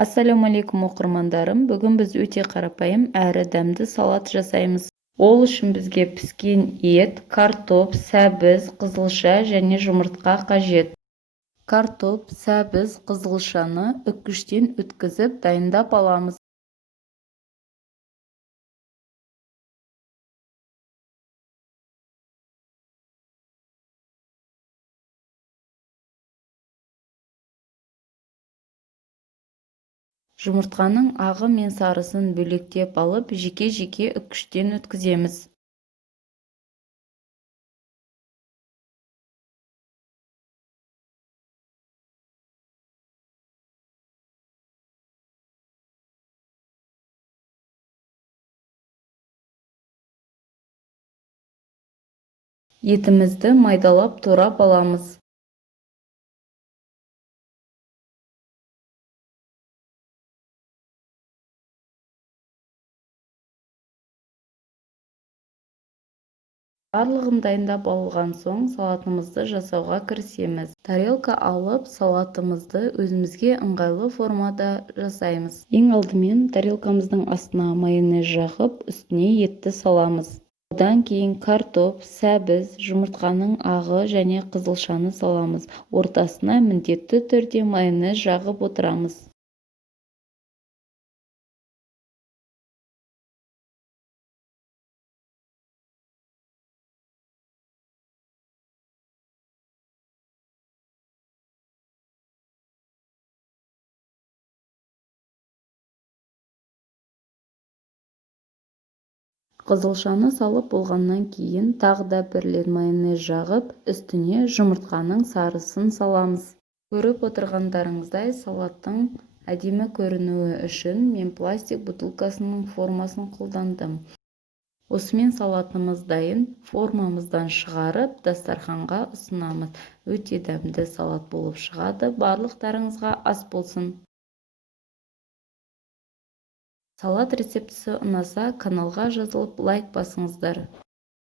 Ассалаумағалейкум оқырмандарым. Бүгін біз өте қарапайым әрі дәмді салат жасаймыз. Ол үшін бізге піскен ет, картоп, сәбіз, қызылша және жұмыртқа қажет. Картоп, сәбіз, қызылшаны үккіштен өткізіп дайындап аламыз. Жұмыртқаның ағы мен сарысын бөлектеп алып, жеке-жеке үккіштен өткіземіз. Етімізді майдалап турап аламыз. Барлығын дайындап алған соң, салатымызды жасауға кірісеміз. Тарелка алып, салатымызды өзімізге ыңғайлы формада жасаймыз. Ең алдымен тарелкамыздың астына майонез жағып, үстіне етті саламыз. Одан кейін картоп, сәбіз, жұмыртқаның ағы және қызылшаны саламыз. Ортасына міндетті түрде майонез жағып отырамыз. Қызылшаны салып болғаннан кейін тағы да бір рет майонез жағып, үстіне жұмыртқаның сарысын саламыз. Көріп отырғандарыңыздай, салаттың әдемі көрінуі үшін мен пластик бутылкасының формасын қолдандым. Осымен салатымыз дайын. Формамыздан шығарып, дастарханға ұсынамыз. Өте дәмді салат болып шығады. Барлықтарыңызға ас болсын. Салат рецептісі ұнаса, каналға жазылып лайк басыңыздар.